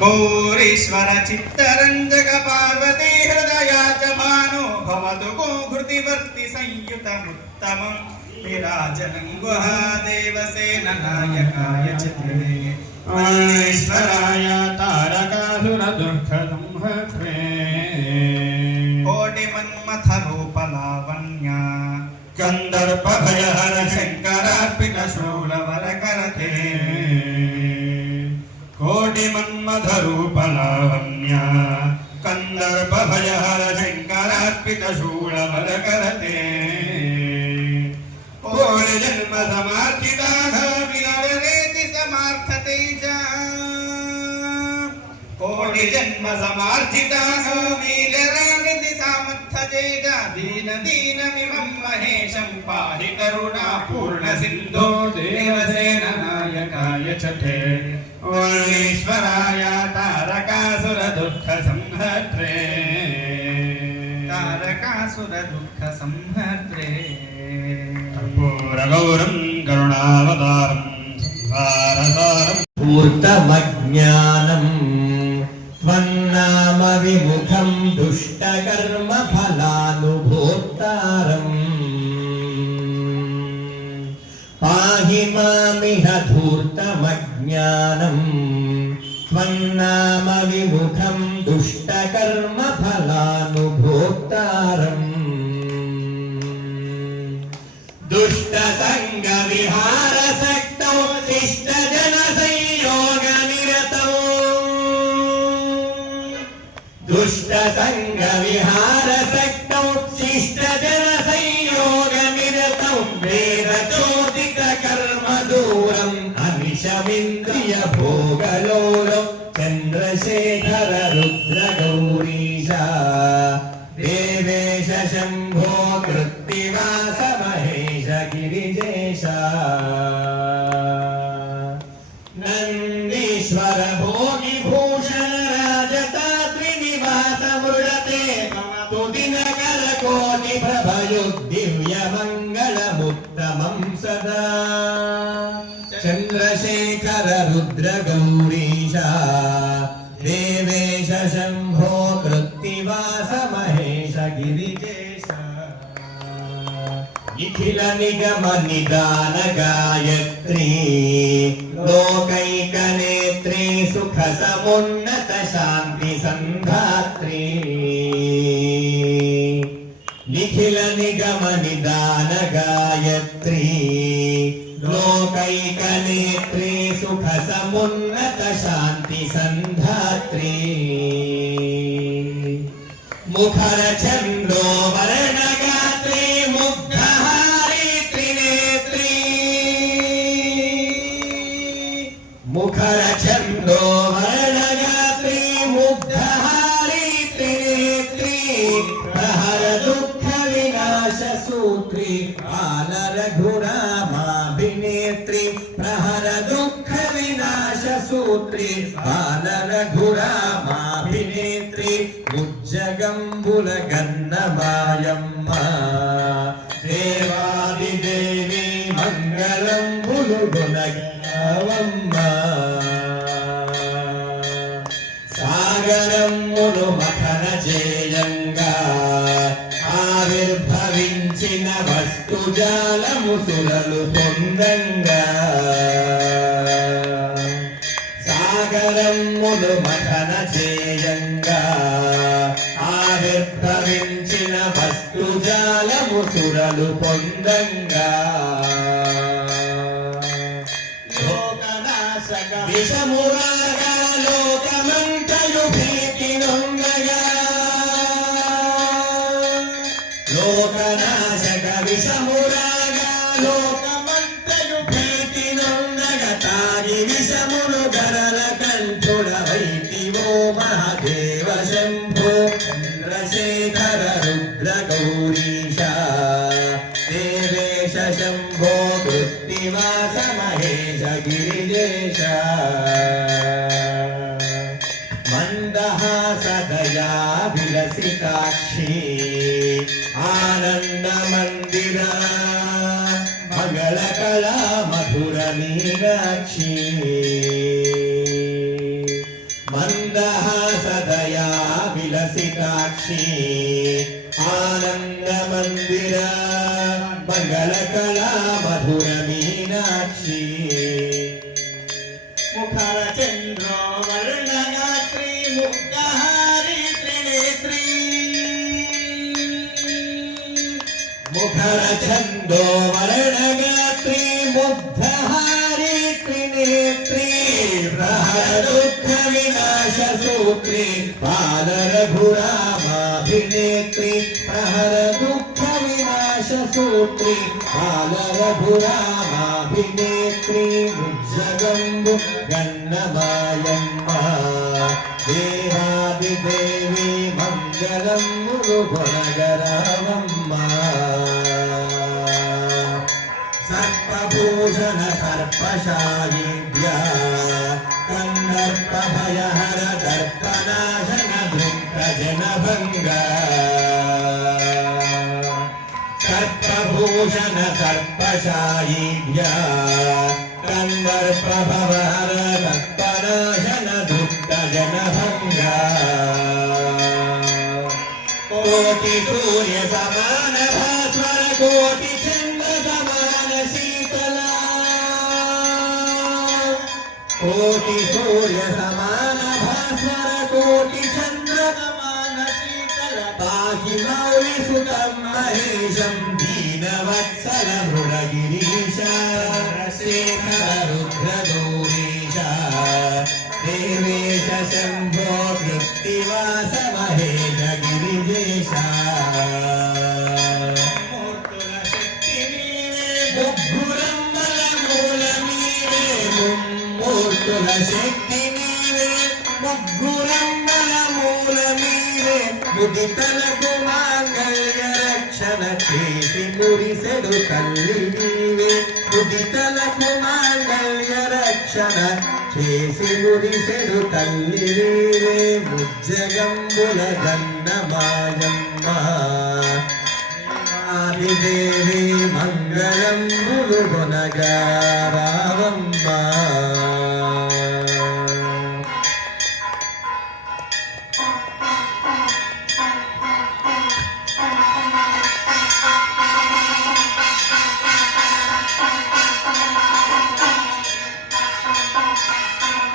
गौरीश्वर चित्तरंजक पार्वती हृदयाचमानो भवतु गोघृतिवर्ति संयुतमुत्तमं विराजनं गुहादेवसेन नायकाय चित्रे ईश्वराय तारकासुरदुःखसंहत्रे कोटिमन्मथरूपलावण्या गन्धर्वभयहर शङ्करार्पितशूलवरकरते कोटिमन्मथरूपलावण्या गन्धर्वभयहर शङ्करार्पितशूलवरकरते कोटिजन्मसमार्जिताः विनरेति समार्थते च कोटिजन्मसमार्जिताः वीररानिति सामर्थते च दीनदीनमिमं महेशं पाहि करुणापूर्णसिन्धो देवसेन नायकाय च ते ईश्वराय तारकासुरदुःखसंहर्त्रे तारकासुरदुःखसंहर्त्रे कर्पूरगौरं करुणावतारं संहारसारं पूर्तमज्ञानं त्वन्नाम विमुखं दुष्टकर्मफलानुभोक्तारम् पाहि मामिह धूर्तमज्ञानं त्वन्नाम विमुखं दुष्टकर्मफलानुभोक्तारम् दुष्टसङ्गविहारसक्तौ शिष्टजनसंयोगनिरतौ दुष्टसङ्गविहारसक्तौ शिष्टजनसंयोगनिरतौ वेदचोदितकर्मदूरम् अनिशमिन्द्रियभोगलोलो चन्द्रशेखर रुद्रगौरीशा देवेश शम्भो कृत्तिवास महेश गिरिजेश नन्दीश्वर भोगि भूषण राजतात्रिनिवास मृडते ममतु दिनकर कोटि प्रभयुद्दिव्य मङ्गलमुत्तमं सदा चन्द्रशेखर रुद्रगौरीशा देवेश शम्भो कृत्तिवास महेश गिरिजेश निखिल निगम निदान गायत्री लोकैकनेत्री सुख समुन्नत शान्ति संधात्री निखिल निगम निदान गायत्री लोकैकनेत्री सुख समुन्नत शान्ति संधात्री मुखर चंद्रो वर्णगात्री मुग्धहारी त्रिनेत्री मुखर चंद्रो वर्णगात्री मुग्धहारी त्रिनेत्री प्रहर दुःख विनाश सूत्री बाल रघुरामाभिनेत्री प्रहर दुःख विनाश सूत्री बाल रघुरामाभिनेत्री उज्जगंबुल गन्नमायम्म देवादिदेवी मंगलं बुलुगुणगवम्म सागरं मुनुमथन जेयंगा आविर्भविंచిన వస్తుజాలము సురలు పొందంగా సాగరం మునుమథన చేయంగా ఆవిర్భవించిన వస్తుజాలము సురలు పొందంగా లోకనాశక విషమురాగా లోకమంతయు భీతి నొంగగా లోకనాశక విషమురాగా లోకమంతయు భీతి నొంగగా తాగి విషములు గరల కంఠుడవైతివో మహాదేవ శంభో చంద్రశేఖర रुद्रगौरीशा देवेश शम्भो कृत्तिवास महेश गिरिजेश मन्दहास दया विलसिताक्षी आनन्द मन्दिरा मंगलकला मधुर मीनाक्षी साक्षी आनंद मंदिर मंगल कला मधुर मीनाक्षी मुखर चंद्रो वर्णगात्री मुक्तहारी त्रिनेत्री मुखर छंदो वर्णगात्री मुग्धहारी त्रिनेत्री प्रहर दुःख विनाश सूत्री बाल रघुरामाभिनेत्री प्रहर दुःख विनाश सूत्री बाल रघुरामाभिनेत्री मुज्जगम्बु गन्नमायम्म देवादिदेवी मङ्गलं मुरुगुणगरामम्म सर्पभूषण सर्पशायिभ्या कन्दर्पभयहर दर्पनाशन दुःखजनभङ्ग सर्पभूषण सर्पशायिभ्या कन्दर्पभवहर दर्पनाशन दुःखजनभङ्ग कोटि सूर्य समान भास्वर कोटि चन्द्र समान शीतला कोटि सूर्य समान भास्वर कोटि चन्द्र समान शीतला पाहि मौलि सुतं महेशं दीनवत्सल मृडगिरीश शेखर रुद्रगौरीश देवेश शम्भो कृत्तिवास महेश गिरिजेश मूर्तुल शक्ति नीवे मुग्गुरं बलमूलमीवे मुम्मूर्तुल शक्ति नीवे मुग्गुरं बलमूलमीवे मुदितలకు మాంగళ్య రక్షణ చేసి మురిసెడు తల్లి నీవే ముదితలకు మాంగళ్య రక్షణ చేసి మురిసెడు తల్లి నీవే ముజ్జగంబుల గన్నమాయమ్మ ఆదిదేవి మంగళం ములుగొనగారావమ్మ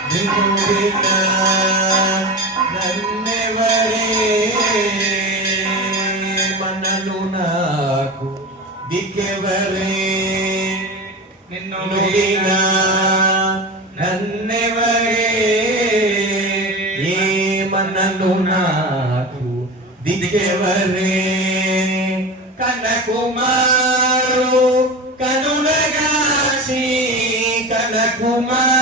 నిన్నుడినా నన్నెవరే మనలు నాకు దిక్కెవరే నిన్నుడినా నన్నెవరే ఏ మనలు నాకు దిక్కెవరే కనకుమారు కనులగాసి కనకుమారు